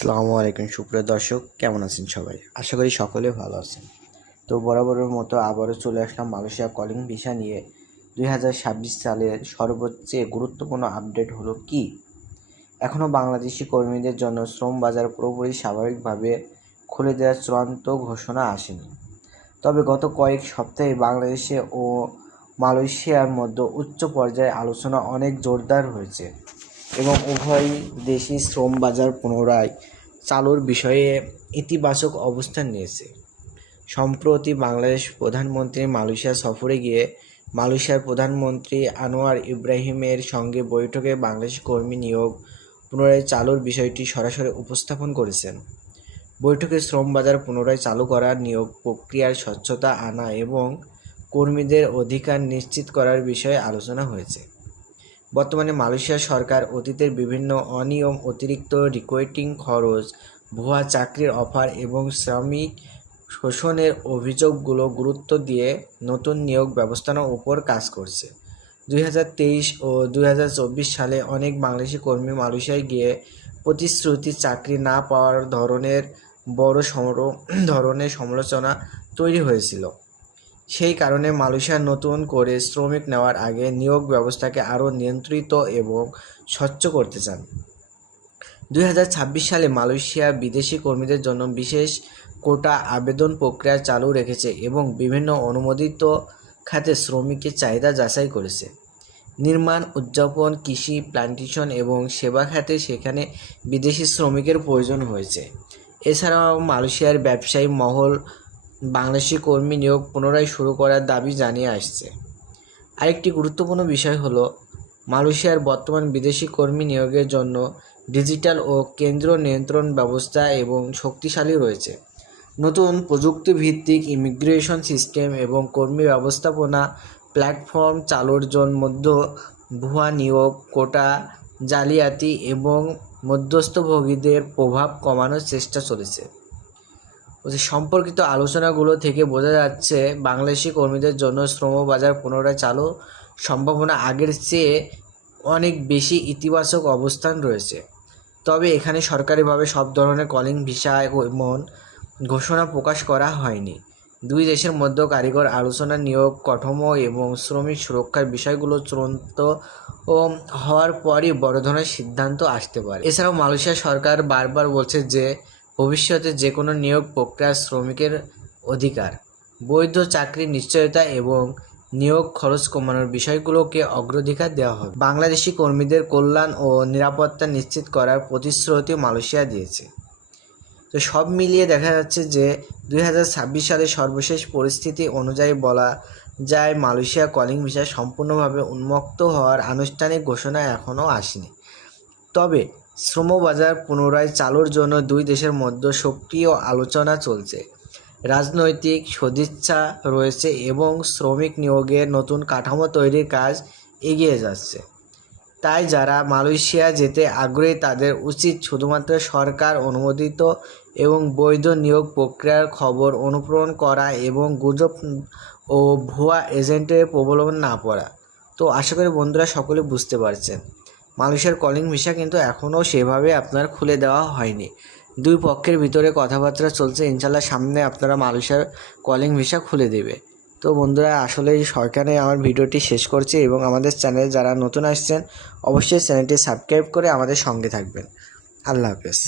আসসালামু আলাইকুম সুপ্রিয় দর্শক, কেমন আছেন সবাই? আশা করি সকলে ভালো আছেন। তো বরাবরের মতো আবারও চলে আসলাম মালয়েশিয়া কলিং ভিসা নিয়ে। 2026 সালের সর্বোচ্চ গুরুত্বপূর্ণ আপডেট হলো কি? এখনও বাংলাদেশি কর্মীদের জন্য শ্রম বাজার পুরোপুরি স্বাভাবিকভাবে খুলে দেওয়ার চূড়ান্ত ঘোষণা আসেনি। তবে গত কয়েক সপ্তাহে বাংলাদেশে ও মালয়েশিয়ার মধ্যে উচ্চ পর্যায়ে আলোচনা অনেক জোরদার হয়েছে এবং উভয় দেশই শ্রম বাজার পুনরায় চালুর বিষয়ে ইতিবাচক অবস্থান নিয়েছে। সম্প্রতি বাংলাদেশ প্রধানমন্ত্রী মালয়েশিয়া সফরে গিয়ে মালয়েশিয়ার প্রধানমন্ত্রী আনোয়ার ইব্রাহিমের সঙ্গে বৈঠকে বাংলাদেশি কর্মী নিয়োগ পুনরায় চালুর বিষয়টি সরাসরি উপস্থাপন করেছেন। বৈঠকে শ্রম বাজার পুনরায় চালু করা, নিয়োগ প্রক্রিয়ার স্বচ্ছতা আনা এবং কর্মীদের অধিকার নিশ্চিত করার বিষয়ে আলোচনা হয়েছে। বর্তমানে মালয়েশিয়া সরকার অতীতের বিভিন্ন অনিয়ম, অতিরিক্ত রিক্রুটিং খরচ, ভুয়া চাকরির অফার এবং শ্রমিক শোষণের অভিযোগগুলো গুরুত্ব দিয়ে নতুন নিয়োগ ব্যবস্থার উপর কাজ করছে। 2023 ও 2024 সালে অনেক বাংলাদেশি কর্মী মালয়েশিয়ায় গিয়ে প্রতিশ্রুতি চাকরি না পাওয়ার বড় ধরনের সমালোচনা তৈরি হয়েছিল। সেই কারণে মালয়েশিয়া নতুন করে শ্রমিক নেওয়ার আগে নিয়োগ ব্যবস্থাকে আরও নিয়ন্ত্রিত এবং স্বচ্ছ করতে চান। 2026 সালে মালয়েশিয়া বিদেশি কর্মীদের জন্য বিশেষ কোটা আবেদন প্রক্রিয়া চালু রেখেছে এবং বিভিন্ন অনুমোদিত খাতে শ্রমিকের চাহিদা যাচাই করেছে। নির্মাণ, উদ্যাপন, কৃষি, প্লান্টেশন এবং সেবা খাতে সেখানে বিদেশি শ্রমিকের প্রয়োজন হয়েছে। এছাড়াও মালয়েশিয়ার ব্যবসায়ী মহল বাংলাদেশি কর্মী নিয়োগ পুনরায় শুরু করার দাবি জানিয়ে আসছে। আরেকটি গুরুত্বপূর্ণ বিষয় হলো মালয়েশিয়ার বর্তমান বিদেশি কর্মী নিয়োগের জন্য ডিজিটাল ও কেন্দ্রীয় নিয়ন্ত্রণ ব্যবস্থা এবং শক্তিশালী রয়েছে। নতুন প্রযুক্তিভিত্তিক ইমিগ্রেশন সিস্টেম এবং কর্মী ব্যবস্থাপনা প্ল্যাটফর্ম চালুর মধ্যে ভুয়া নিয়োগ, কোটা জালিয়াতি এবং মধ্যস্থভোগীদের প্রভাব কমানোর চেষ্টা চলেছে। সম্পর্কিত আলোচনাগুলো থেকে বোঝা যাচ্ছে বাংলাদেশি কর্মীদের জন্য শ্রম বাজার পুনরায় চালু সম্ভাবনা আগের চেয়ে অনেক বেশি ইতিবাচক অবস্থান রয়েছে। তবে এখানে সরকারিভাবে সব ধরনের কলিং ভিসা এমন ঘোষণা প্রকাশ করা হয়নি। দুই দেশের মধ্যে কারিগর আলোচনা, নিয়োগ কাঠামো এবং শ্রমিক সুরক্ষার বিষয়গুলো চূড়ান্ত হওয়ার পরই বড় ধরনের সিদ্ধান্ত আসতে পারে। এছাড়াও মালয়েশিয়া সরকার বারবার বলছে যে ভবিষ্যতে যে কোনো নিয়োগ প্রক্রিয়া শ্রমিকের অধিকার, বৈধ চাকরির নিশ্চয়তা এবং নিয়োগ খরচ কমানোর বিষয়গুলোকে অগ্রাধিকার দেওয়া হবে। বাংলাদেশি কর্মীদের কল্যাণ ও নিরাপত্তা নিশ্চিত করার প্রতিশ্রুতি মালয়েশিয়া দিয়েছে। তো সব মিলিয়ে দেখা যাচ্ছে যে 2026 সালের সর্বশেষ পরিস্থিতি অনুযায়ী বলা যায় মালয়েশিয়া কলিং ভিসা সম্পূর্ণভাবে উন্মুক্ত হওয়ার আনুষ্ঠানিক ঘোষণা এখনও আসেনি। তবে শ্রমবাজার পুনরায় চালুর জন্য দুই দেশের মধ্যে সক্রিয় আলোচনা চলছে, রাজনৈতিক সদিচ্ছা রয়েছে এবং শ্রমিক নিয়োগের নতুন কাঠামো তৈরির কাজ এগিয়ে যাচ্ছে। তাই যারা মালয়েশিয়া যেতে আগ্রহী তাদের উচিত শুধুমাত্র সরকার অনুমোদিত এবং বৈধ নিয়োগ প্রক্রিয়ার খবর অনুসরণ করা এবং গুজব ও ভুয়া এজেন্টের প্রলোভন না পড়া। তো আশা করি বন্ধুরা সকলে বুঝতে পারছেন, মালয়েশিয়ার কলিং ভিসা কিন্তু এখনও সেভাবে আপনার খুলে দেওয়া হয়নি। দুই পক্ষের ভিতরে কথাবার্তা চলছে, ইনশাল্লাহ সামনে আপনারা মালয়েশিয়ার কলিং ভিসা খুলে দেবে। তো বন্ধুরা আসলে সরকারে আমার ভিডিওটি শেষ করছি এবং আমাদের চ্যানেলে যারা নতুন আসছেন অবশ্যই চ্যানেলটি সাবস্ক্রাইব করে আমাদের সঙ্গে থাকবেন। আল্লাহ হাফেজ।